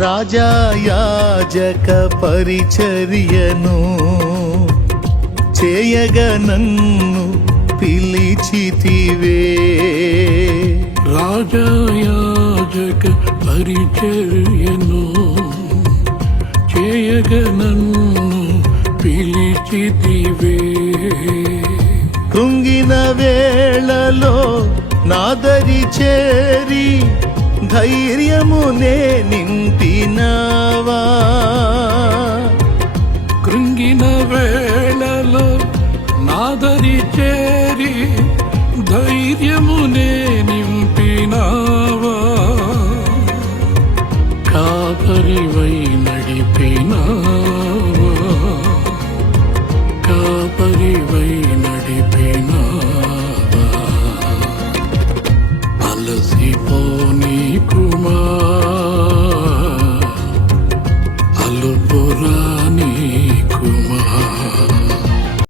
రాజాయాజక పరిచర్యను చేయగ నన్ను పిలిచితివే. రాజాయాజక పరిచర్యను చేయగ నన్ను పిలిచితివే. కృంగిన వేళలో నాదరి చేరి ధైర్యమునే నింపినావా. కృంగిన వేళలో నాదరి చేరి ధైర్యమునే నింపినావా. కాపరివై నడిపినావా, కాపరివై నడిపినావా. అలసిపోని కుమా అలుపురాని